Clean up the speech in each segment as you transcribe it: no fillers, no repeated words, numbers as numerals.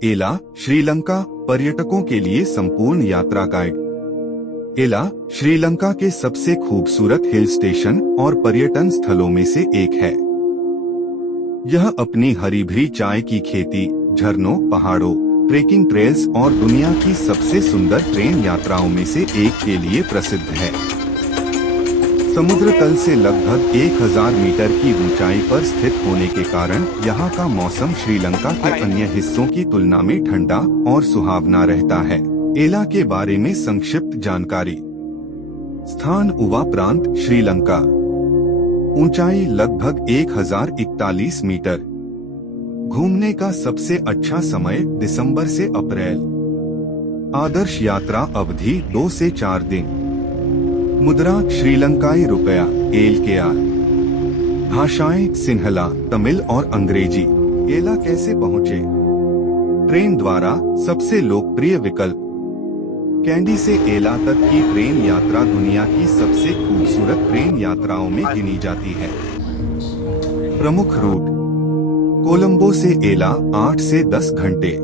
एला, श्रीलंका, पर्यटकों के लिए संपूर्ण यात्रा गाइड। एला, श्रीलंका के सबसे खूबसूरत हिल स्टेशन और पर्यटन स्थलों में से एक है। यह अपनी हरी भरी चाय की खेती, झरनों, पहाड़ों, ट्रेकिंग ट्रेल्स और दुनिया की सबसे सुंदर ट्रेन यात्राओं में से एक के लिए प्रसिद्ध है। समुद्र तल से लगभग 1000 मीटर की ऊंचाई पर स्थित होने के कारण यहाँ का मौसम श्रीलंका के अन्य हिस्सों की तुलना में ठंडा और सुहावना रहता है। एला के बारे में संक्षिप्त जानकारी। स्थान उवा प्रांत, श्रीलंका। ऊंचाई लगभग 1041 मीटर। घूमने का सबसे अच्छा समय दिसंबर से अप्रैल। आदर्श यात्रा अवधि 2 से 4 दिन। मुद्रा श्रीलंकाई रुपया, LKR। भाषाएं सिंहला, तमिल और अंग्रेजी। एला कैसे पहुँचे? ट्रेन द्वारा सबसे लोकप्रिय विकल्प। कैंडी से एला तक की ट्रेन यात्रा दुनिया की सबसे खूबसूरत ट्रेन यात्राओं में गिनी जाती है। प्रमुख रूट। कोलंबो से एला 8 से 10 घंटे।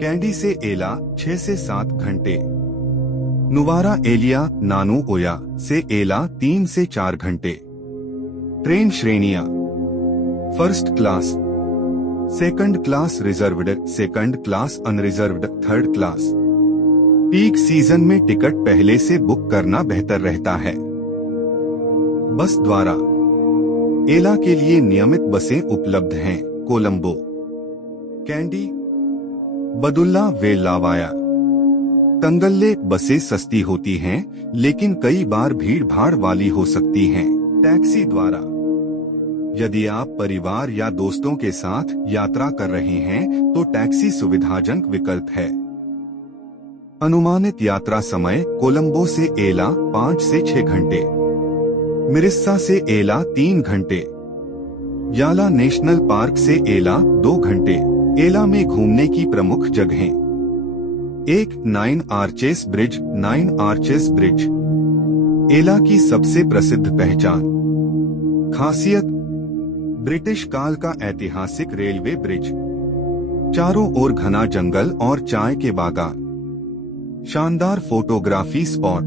कैंडी से एला 6 से 7 घंटे। नुवारा एलिया नानू ओया से एला 3 से 4 घंटे। ट्रेन श्रेणियां। First class, second class reserved, second class unreserved, third class. Peak season में टिकट पहले से बुक करना बेहतर रहता है। बस द्वारा। एला के लिए नियमित बसें उपलब्ध हैं। कोलंबो, कैंडी, बदुल्ला, वेल्लावाया, तंगल्ले बसें सस्ती होती हैं, लेकिन कई बार भीड़ भाड़ वाली हो सकती हैं। टैक्सी द्वारा। यदि आप परिवार या दोस्तों के साथ यात्रा कर रहे हैं तो टैक्सी सुविधाजनक विकल्प है। अनुमानित यात्रा समय कोलंबो से एला 5 से 6 घंटे। मिरिस्सा से एला 3 घंटे। याला नेशनल पार्क से एला 2 घंटे। एला में घूमने की प्रमुख जगहें। 1. 9 आर्चेस ब्रिज, 9 आर्चेस ब्रिज। एला की सबसे प्रसिद्ध पहचान। खासियत, ब्रिटिश काल का ऐतिहासिक रेलवे ब्रिज। चारों ओर घना जंगल और चाय के बागान। शानदार फोटोग्राफी स्पॉट।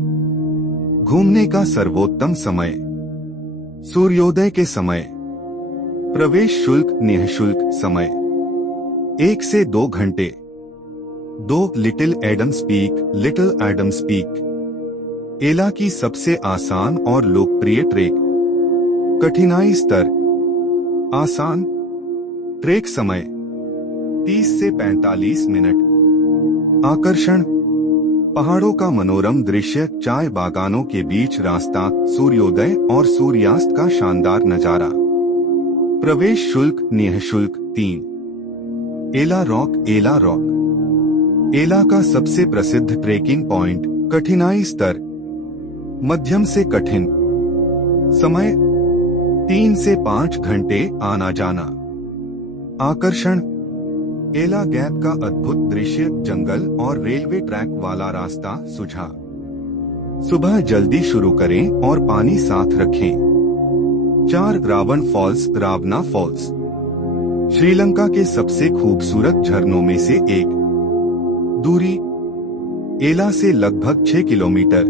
घूमने का सर्वोत्तम समय। सूर्योदय के समय। प्रवेश शुल्क निःशुल्क। समय 1 से 2 घंटे। 2. Little Adam's Peak, Little Adam's Peak. Ella की सबसे आसान और लोकप्रिय ट्रेक। कठिनाई स्तर। आसान। ट्रेक समय 30 से 45 मिनट। आकर्षण, पहाड़ों का मनोरम दृश्य, चाय बागानों के बीच रास्ता, सूर्योदय और सूर्यास्त का शानदार नजारा। प्रवेश शुल्क निःशुल्क। 3. एला रॉक, एला रॉक। एला का सबसे प्रसिद्ध ट्रेकिंग पॉइंट। कठिनाई स्तर मध्यम से कठिन। समय 3 से 5 घंटे आना जाना। आकर्षण, एला गैप का अद्भुत दृश्य, जंगल और रेलवे ट्रैक वाला रास्ता। सुझाव। सुबह जल्दी शुरू करें और पानी साथ रखें। 4. रावण फॉल्स, रावना फॉल्स। श्रीलंका के सबसे खूबसूरत झरनों में से एक। दूरी, एला से लगभग 6 किलोमीटर।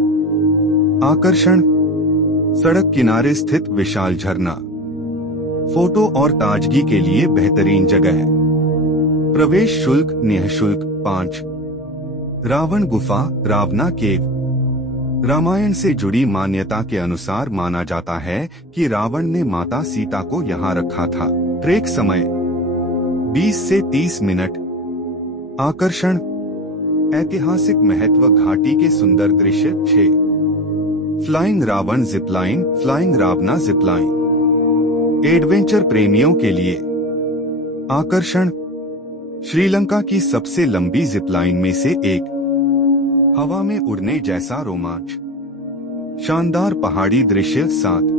आकर्षण, सड़क किनारे स्थित विशाल झरना। फोटो और ताजगी के लिए बेहतरीन जगह है। प्रवेश शुल्क निःशुल्क। 5. रावण गुफा, रावना केव। रामायण से जुड़ी मान्यता के अनुसार माना जाता है कि रावण ने माता सीता को यहाँ रखा था। ट्रेक समय 20 से 30 मिनट। आकर्षण, ऐतिहासिक महत्व, घाटी के सुंदर दृश्य। 6. फ्लाइंग रावण जिपलाइन, फ्लाइंग रावना जिपलाइन। एडवेंचर प्रेमियों के लिए। आकर्षण, श्रीलंका की सबसे लंबी जिपलाइन में से एक। हवा में उड़ने जैसा रोमांच। शानदार पहाड़ी दृश्य। 7.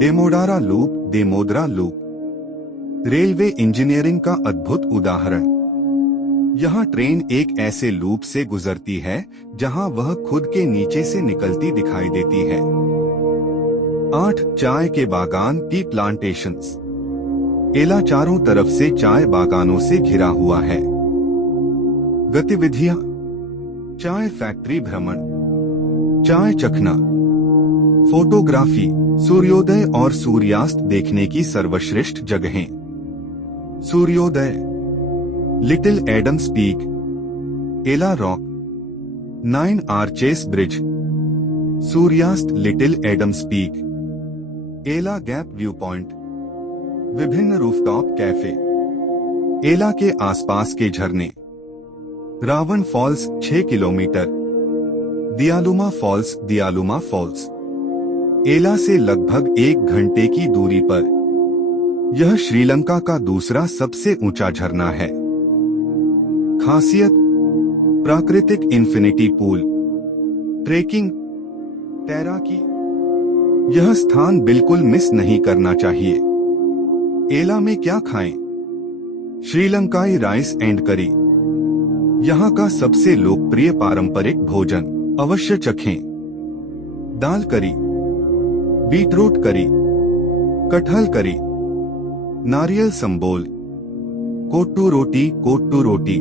डेमोडारा लूप, डेमोदरा लूप। रेलवे इंजीनियरिंग का अद्भुत उदाहरण। यहाँ ट्रेन एक ऐसे लूप से गुजरती है जहाँ वह खुद के नीचे से निकलती दिखाई देती है। 8. चाय के बागान, टी प्लांटेशंस। एला चारों तरफ से चाय बागानों से घिरा हुआ है। गतिविधियां: चाय फैक्ट्री भ्रमण, चाय चखना, फोटोग्राफी, सूर्योदय और सूर्यास्त देखने की सर्वश्रेष्ठ जगहें। सूर्योदय: लिटिल एडम्स पीक, एला रॉक, 9 आर्चेस ब्रिज। सूर्यास्त: लिटिल एडम्स पीक, एला गैप व्यू पॉइंट, विभिन्न रूफटॉप कैफे, एला के आसपास के झरने, रावण फॉल्स 6 किलोमीटर, दियालुमा फॉल्स एला से लगभग 1 घंटे की दूरी पर। यह श्रीलंका का दूसरा सबसे ऊंचा झरना है। खासियत: प्राकृतिक इन्फिनिटी पूल, ट्रेकिंग, तैराकी। यह स्थान बिल्कुल मिस नहीं करना चाहिए। एला में क्या खाएं? श्रीलंकाई राइस एंड करी यहाँ का सबसे लोकप्रिय पारंपरिक भोजन, अवश्य चखें। दाल करी, बीटरूट करी, कटहल करी, नारियल संबोल, कोट्टू रोटी।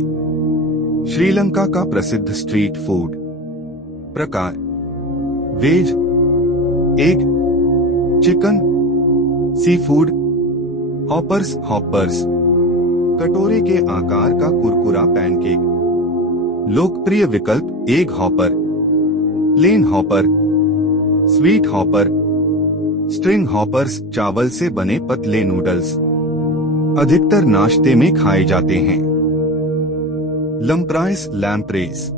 श्रीलंका का प्रसिद्ध स्ट्रीट फूड। प्रकार: veg, egg, chicken, sea food, hoppers, कटोरे के आकार का कुरकुरा पैनकेक। लोकप्रिय विकल्प: egg hopper, plain hopper, sweet hopper, string hoppers, चावल से बने पतले नूडल्स। अधिकतर नाश्ते में खाए जाते हैं। लैम्प्रेस,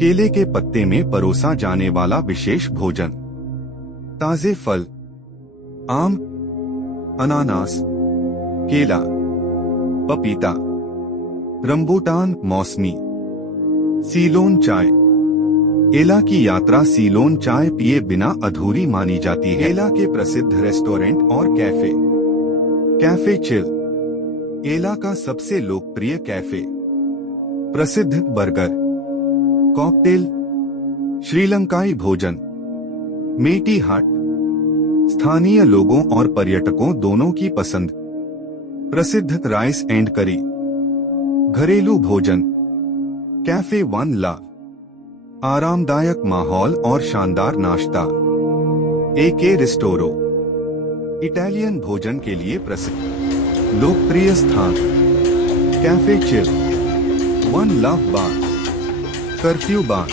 केले के पत्ते में परोसा जाने वाला विशेष भोजन। ताजे फल: आम, अनानास, केला, पपीता, रंबूटान, मौसमी। सीलोन चाय: एला की यात्रा सीलोन चाय पिए बिना अधूरी मानी जाती है। एला के प्रसिद्ध रेस्टोरेंट और कैफे चिल, एला का सबसे लोकप्रिय कैफे। प्रसिद्ध बर्गर, कॉकटेल, श्रीलंकाई भोजन। मेटी हट, स्थानीय लोगों और पर्यटकों दोनों की पसंद। प्रसिद्ध राइस एंड करी, घरेलू भोजन। कैफे वन ला, आरामदायक माहौल और शानदार नाश्ता। एके रिस्टोरो, इटालियन भोजन के लिए प्रसिद्ध। लोकप्रिय स्थान: कैफे चिल, वन लव बार, कर्फ्यू बार,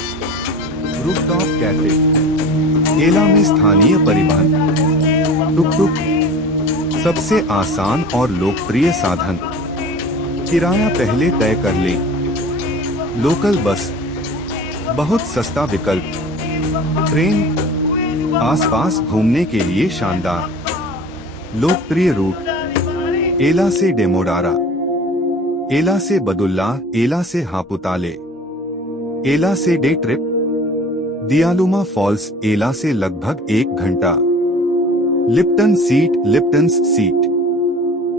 रूफटॉप कैफे। एला में स्थानीय परिवहन, टुक-टुक सबसे आसान और लोकप्रिय साधन। किराया पहले तय कर लें। लोकल बस, बहुत सस्ता विकल्प। ट्रेन, आसपास घूमने के लिए शानदार। लोकप्रिय रूट: एला से डेमोडारा, एला से बदुल्ला, एला से हापुताले, एला से डे ट्रिप, दियालुमा फॉल्स, एला से लगभग 1 घंटा। लिप्टन्स सीट,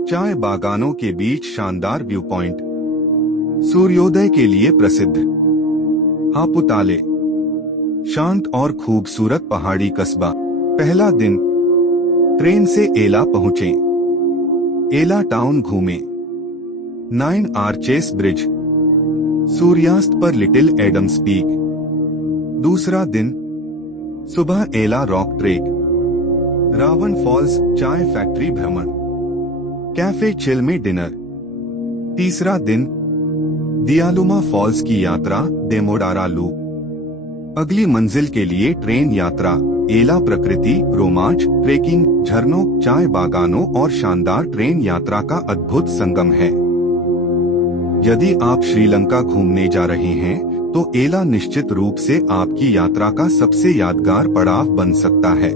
चाय बागानों के बीच शानदार व्यू पॉइंट। सूर्योदय के लिए प्रसिद्ध। हापुताले, शांत और खूबसूरत पहाड़ी कस्बा। पहला दिन: ट्रेन से एला पहुंचें। एला टाउन घूमें। 9 आर्चेस ब्रिज, सूर्यास्त पर लिटिल एडम्स पीक। दूसरा दिन: सुबह एला रॉक ट्रेक, रावण फॉल्स, चाय फैक्ट्री भ्रमण, कैफे चिल में डिनर। तीसरा दिन: दियालुमा फॉल्स की यात्रा, डेमोडारा लूप। अगली मंजिल के लिए ट्रेन यात्रा, एला प्रकृति, रोमांच, ट्रेकिंग, झरनों, चाय बागानों और शानदार ट्रेन यात्रा का अद्भुत संगम है। यदि आप श्रीलंका घूमने जा रहे हैं तो एला निश्चित रूप से आपकी यात्रा का सबसे यादगार पड़ाव बन सकता है।